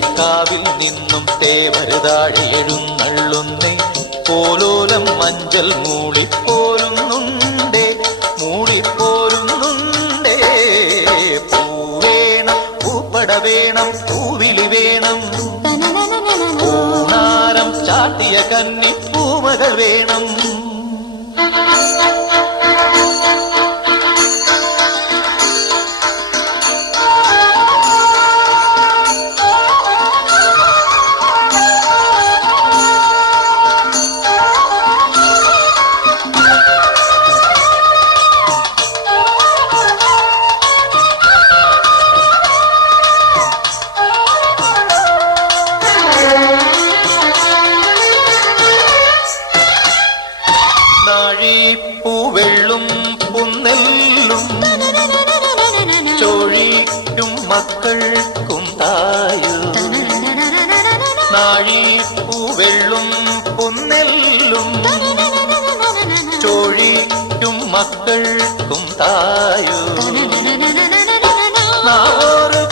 കാവിൽ നിന്നും തേവരുതാഴെ എഴുന്നള്ളുന്നേ പോലോലം മഞ്ചൽ മൂളിപ്പോരുന്നുണ്ടേ മൂളിപ്പോരുന്നുണ്ടേ. പൂവേണം പൂപ്പട വേണം പൂവിളി വേണം പൂനാരം ചാട്ടിയ കന്നി പൂമകൾ വേണം. പൂവെള്ളും പുന്നെല്ലും ചോഴിക്കും മക്കൾക്കും തായു. നാഴിപ്പൂവെള്ളും പുന്നെല്ലും ചോഴിക്കും മക്കൾക്കും തായു.